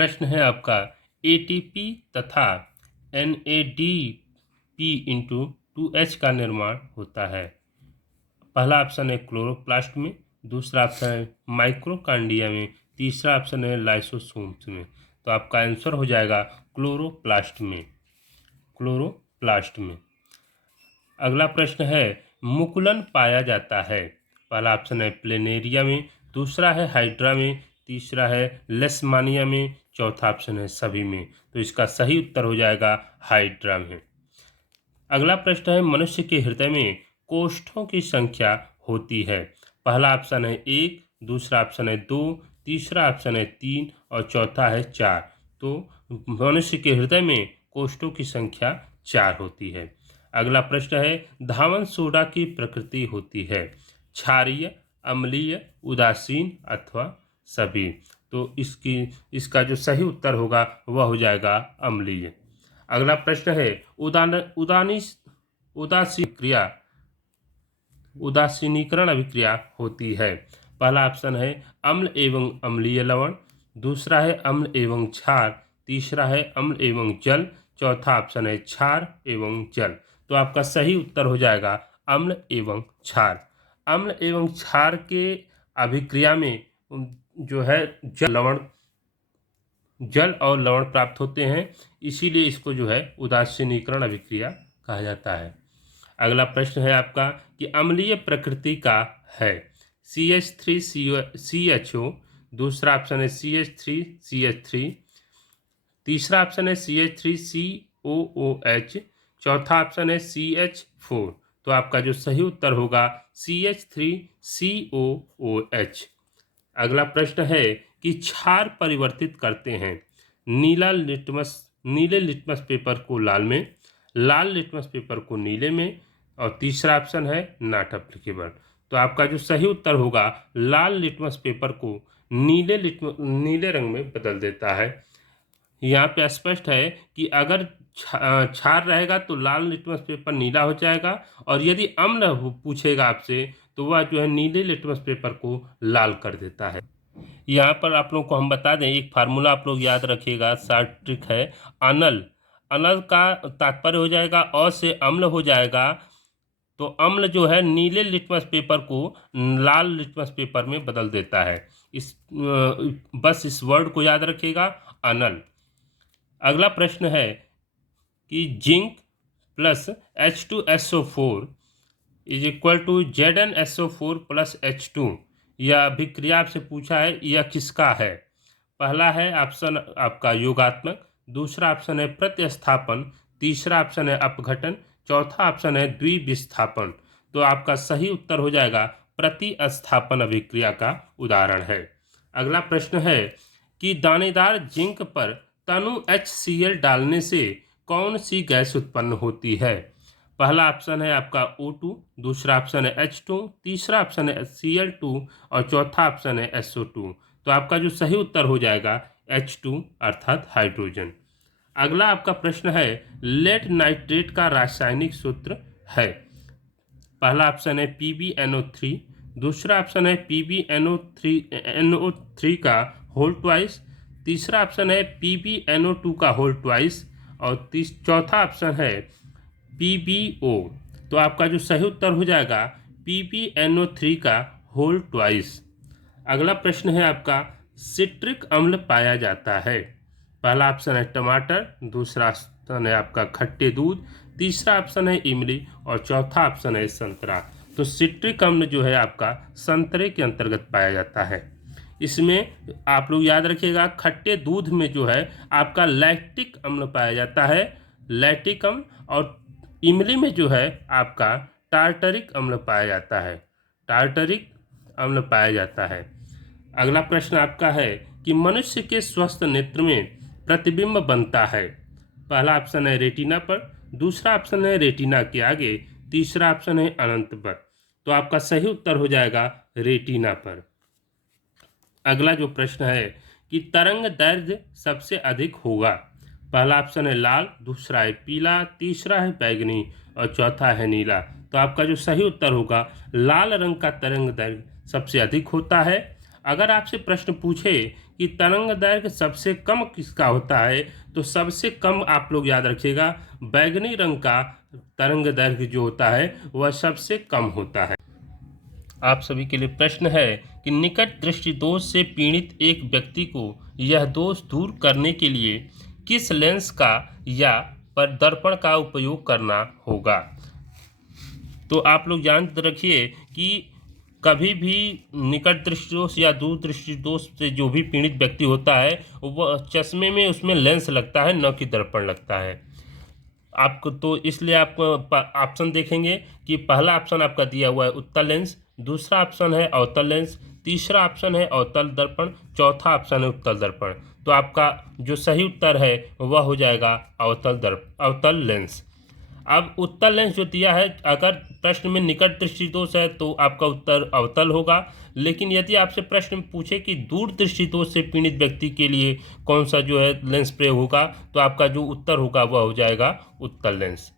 प्रश्न है आपका एटीपी तथा एनएडीपी इंटू 2H का निर्माण होता है। पहला ऑप्शन है क्लोरोप्लास्ट में, दूसरा ऑप्शन है माइक्रोकांडिया में, तीसरा ऑप्शन है लाइसोसोम्स में। तो आपका आंसर हो जाएगा क्लोरोप्लास्ट में। क्लोरोप्लास्ट में। अगला प्रश्न है मुकुलन पाया जाता है। पहला ऑप्शन है प्लेनेरिया में, दूसरा है हाइड्रा में, तीसरा है लेशमानिया में, चौथा ऑप्शन है सभी में। तो इसका सही उत्तर हो जाएगा हाइड्रा में। अगला प्रश्न है मनुष्य के हृदय में कोष्ठों की संख्या होती है। पहला ऑप्शन है 1, दूसरा ऑप्शन है 2, तीसरा ऑप्शन है 3 और चौथा है 4। तो मनुष्य के हृदय में कोष्ठों की संख्या 4 होती है। अगला प्रश्न है धावन सोडा की प्रकृति होती है क्षारीय, अम्लीय, उदासीन अथवा सभी। तो इसका जो सही उत्तर होगा वह हो जाएगा अम्लीय। अगला प्रश्न है उदासीनीकरण अभिक्रिया होती है। पहला ऑप्शन है अम्ल एवं अम्लीय लवण, दूसरा है अम्ल एवं क्षार, तीसरा है अम्ल एवं जल, चौथा ऑप्शन है क्षार एवं जल। तो आपका सही उत्तर हो जाएगा अम्ल एवं क्षार। अम्ल एवं क्षार के अभिक्रिया में जो है जल और लवण प्राप्त होते हैं, इसीलिए इसको जो है उदासीनीकरण अभिक्रिया कहा जाता है। अगला प्रश्न है आपका कि अम्लीय प्रकृति का है CH3CHO, दूसरा ऑप्शन है CH3CH3, तीसरा ऑप्शन है CH3COOH, चौथा ऑप्शन है CH4। तो आपका जो सही उत्तर होगा CH3COOH। अगला प्रश्न है कि क्षार परिवर्तित करते हैं नीले लिटमस पेपर को लाल में, लाल लिटमस पेपर को नीले में, और तीसरा ऑप्शन है नॉट एप्लीकेबल। तो आपका जो सही उत्तर होगा लाल लिटमस पेपर को नीले रंग में बदल देता है। यहाँ पे स्पष्ट है कि अगर क्षार रहेगा तो लाल लिटमस पेपर नीला हो जाएगा, और यदि अम्ल पूछेगा आपसे तो वह जो है नीले लिटमस पेपर को लाल कर देता है। यहाँ पर आप लोग को हम बता दें, एक फार्मूला आप लोग याद रखिएगा, शॉर्ट ट्रिक है। अनल का तात्पर्य हो जाएगा अ से अम्ल हो जाएगा, तो अम्ल जो है नीले लिटमस पेपर को लाल लिटमस पेपर में बदल देता है। बस इस वर्ड को याद रखिएगा, अनल। अगला प्रश्न है कि zinc plus H2SO4 is equal to ZnSO4 plus H2, यह अभिक्रिया आपसे पूछा है, यह किसका है। पहला है ऑप्शन आपका योगात्मक, दूसरा ऑप्शन है प्रतिस्थापन, तीसरा ऑप्शन है अपघटन, चौथा ऑप्शन है द्विविस्थापन। तो आपका सही उत्तर हो जाएगा प्रतिस्थापन अभिक्रिया का उदाहरण है। अगला प्रश्न है कि दानेदार जिंक पर तनु HCl डालने से कौन सी गैस उत्पन्न होती है। पहला ऑप्शन है आपका O2, दूसरा ऑप्शन है H2, तीसरा ऑप्शन है Cl2 और चौथा ऑप्शन है SO2। तो आपका जो सही उत्तर हो जाएगा H2 अर्थात हाइड्रोजन। अगला आपका प्रश्न है लेड नाइट्रेट का रासायनिक सूत्र है। पहला ऑप्शन है PbNO3, दूसरा ऑप्शन है PbNO3 का होल ट्वाइस, तीसरा ऑप्शन है PbNO2 का होल ट्वाइस और चौथा ऑप्शन है PbO। तो आपका जो सही उत्तर हो जाएगा PbNO3 का होल ट्वाइस। अगला प्रश्न है आपका सिट्रिक अम्ल पाया जाता है। पहला ऑप्शन है टमाटर, दूसरा ऑप्शन है आपका खट्टे दूध, तीसरा ऑप्शन है इमली और चौथा ऑप्शन है संतरा। तो सिट्रिक अम्ल जो है आपका संतरे के अंतर्गत पाया जाता है। इसमें आप लोग याद रखिएगा खट्टे दूध में जो है आपका लैक्टिक अम्ल पाया जाता है, लैक्टिक अम्ल, और इमली में जो है आपका टार्टरिक अम्ल पाया जाता है, टार्टरिक अम्ल पाया जाता है। अगला प्रश्न आपका है कि मनुष्य के स्वस्थ नेत्र में प्रतिबिंब बनता है। पहला ऑप्शन है रेटिना पर, दूसरा ऑप्शन है रेटिना के आगे, तीसरा ऑप्शन है अनंत पर। तो आपका सही उत्तर हो जाएगा रेटिना पर। अगला जो प्रश्न है कि तरंग दैर्घ्य सबसे अधिक होगा। पहला ऑप्शन है लाल, दूसरा है पीला, तीसरा है बैगनी और चौथा है नीला। तो आपका जो सही उत्तर होगा लाल रंग का तरंग दैर्घ्य सबसे अधिक होता है। अगर आपसे प्रश्न पूछे कि तरंग दैर्घ्य सबसे कम किसका होता है, तो सबसे कम आप लोग याद रखिएगा बैगनी रंग का तरंग दैर्घ्य जो होता है वह सबसे कम होता है। आप सभी के लिए प्रश्न है कि निकट दृष्टि दोष से पीड़ित एक व्यक्ति को यह दोष दूर करने के लिए किस लेंस का या पर दर्पण का उपयोग करना होगा। तो आप लोग जान रखिए कि कभी भी निकट दृष्टि दोष या दूर दृष्टि दोष से जो भी पीड़ित व्यक्ति होता है वह चश्मे में उसमें लेंस लगता है, न कि दर्पण लगता है। आपको तो इसलिए आप ऑप्शन देखेंगे कि पहला ऑप्शन आपका दिया हुआ है उत्तल लेंस, दूसरा ऑप्शन है अवतल लेंस, तीसरा ऑप्शन है अवतल दर्पण, चौथा ऑप्शन है उत्तल दर्पण। तो आपका जो सही उत्तर है वह हो जाएगा अवतल लेंस। अब उत्तल लेंस जो दिया है, अगर प्रश्न में निकट दृष्टि दोष है तो आपका उत्तर अवतल होगा, लेकिन यदि आपसे प्रश्न पूछे कि दूर दृष्टि दोष से पीड़ित व्यक्ति के लिए कौन सा जो है लेंस प्रयोग होगा, तो आपका जो उत्तर होगा वह हो जाएगा उत्तल लेंस।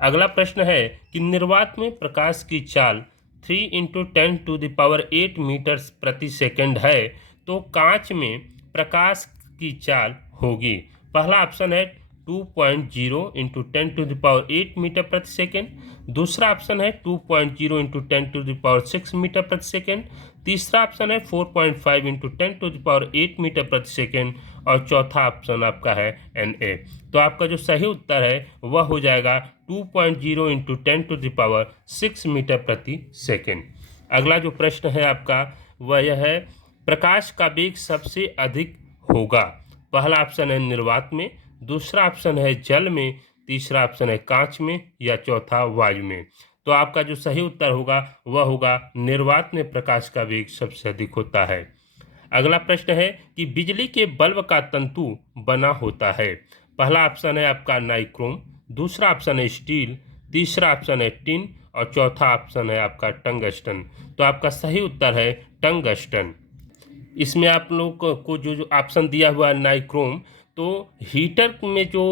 अगला प्रश्न है कि निर्वात में प्रकाश की चाल 3 × 10⁸ मीटर प्रति सेकंड है, तो कांच में प्रकाश की चाल होगी। पहला ऑप्शन है 2.0 × 10⁸ मीटर प्रति सेकंड, दूसरा ऑप्शन है 2.0 × 10⁶ मीटर प्रति सेकंड, तीसरा ऑप्शन है 4.5 × 10⁸ मीटर प्रति सेकंड और चौथा ऑप्शन आपका है Na। तो आपका जो सही उत्तर है वह हो जाएगा 2.0 × 10⁶ मीटर प्रति सेकंड। अगला जो प्रश्न है आपका वह यह है, प्रकाश का वेग सबसे अधिक होगा। पहला ऑप्शन है निर्वात में, दूसरा ऑप्शन है जल में, तीसरा ऑप्शन है कांच में या चौथा वायु में। तो आपका जो सही उत्तर होगा वह होगा निर्वात में प्रकाश का वेग सबसे अधिक होता है। अगला प्रश्न है कि बिजली के बल्ब का तंतु बना होता है। पहला ऑप्शन है आपका नाइक्रोम, दूसरा ऑप्शन है स्टील, तीसरा ऑप्शन है टिन और चौथा ऑप्शन है आपका टंगस्टन। तो आपका सही उत्तर है टंगस्टन। इसमें आप लोग को जो ऑप्शन दिया हुआ है नाइक्रोम, तो हीटर में जो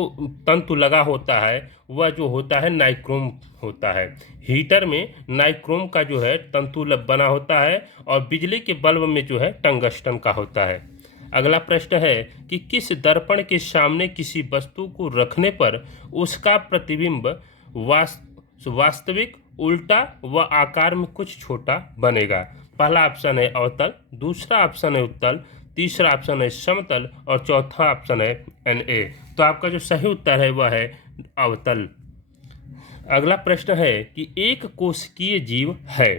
तंतु लगा होता है वह जो होता है नाइक्रोम होता है। हीटर में नाइक्रोम का जो है तंतु बना होता है और बिजली के बल्ब में जो है टंगस्टन का होता है। अगला प्रश्न है कि किस दर्पण के सामने किसी वस्तु को रखने पर उसका प्रतिबिंब वास्तविक, उल्टा व आकार में कुछ छोटा बनेगा। पहला ऑप्शन है अवतल, दूसरा ऑप्शन है उत्तल, तीसरा ऑप्शन है समतल और चौथा ऑप्शन है Na। तो आपका जो सही उत्तर है वह है अवतल। अगला प्रश्न है कि एक कोशिकीय जीव है।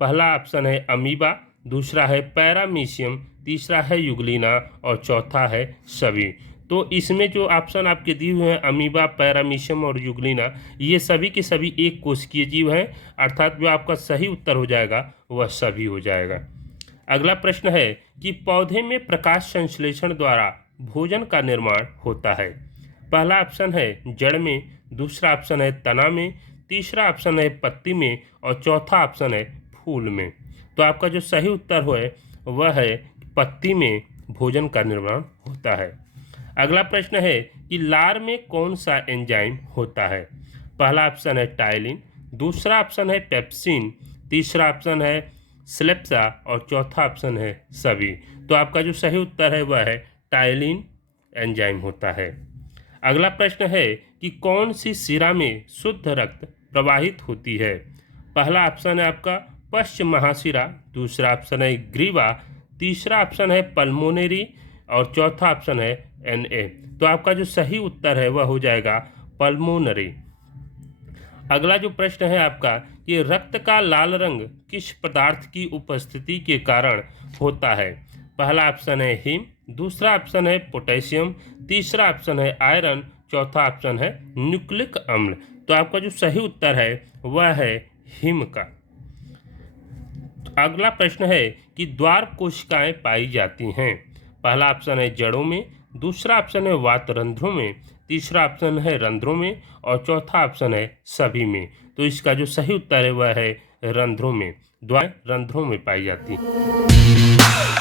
पहला ऑप्शन है अमीबा, दूसरा है पैरामीशियम, तीसरा है युगलिना और चौथा है सभी। तो इसमें जो ऑप्शन आपके दिए हुए हैं अमीबा, पैरामीशियम और युगलिना, ये सभी के सभी एक कोशिकीय जीव हैं, अर्थात जो आपका सही उत्तर हो जाएगा वह सभी हो जाएगा। अगला प्रश्न है कि पौधे में प्रकाश संश्लेषण द्वारा भोजन का निर्माण होता है। पहला ऑप्शन है जड़ में, दूसरा ऑप्शन है तना में, तीसरा ऑप्शन है पत्ती में और चौथा ऑप्शन है फूल में। तो आपका जो सही उत्तर है वह है पत्ती में भोजन का निर्माण होता है। अगला प्रश्न है कि लार में कौन सा एंजाइम होता है। पहला ऑप्शन है टाइलिन, दूसरा ऑप्शन है पेप्सिन, तीसरा ऑप्शन है स्लेप्सा और चौथा ऑप्शन है सभी। तो आपका जो सही उत्तर है वह है टाइलिन एंजाइम होता है। अगला प्रश्न है कि कौन सी शिरा में शुद्ध रक्त प्रवाहित होती है। पहला ऑप्शन है आपका पश्च महाशिरा, दूसरा ऑप्शन है ग्रीवा, तीसरा ऑप्शन है पल्मोनरी और चौथा ऑप्शन है Na। तो आपका जो सही उत्तर है वह हो जाएगा पल्मोनरी। अगला जो प्रश्न है आपका कि रक्त का लाल रंग किस पदार्थ की उपस्थिति के कारण होता है। पहला ऑप्शन है हीम, दूसरा ऑप्शन है पोटेशियम, तीसरा ऑप्शन है आयरन, चौथा ऑप्शन है न्यूक्लिक अम्ल। तो आपका जो सही उत्तर है वह है हीम का। अगला प्रश्न है कि द्वार कोशिकाएं पाई जाती हैं। पहला ऑप्शन है जड़ों में, दूसरा ऑप्शन है वातरंध्रों में, तीसरा ऑप्शन है रंध्रों में और चौथा ऑप्शन है सभी में। तो इसका जो सही उत्तर है वह है रंध्रों में। द्वार रंध्रों में पाई जाती हैं।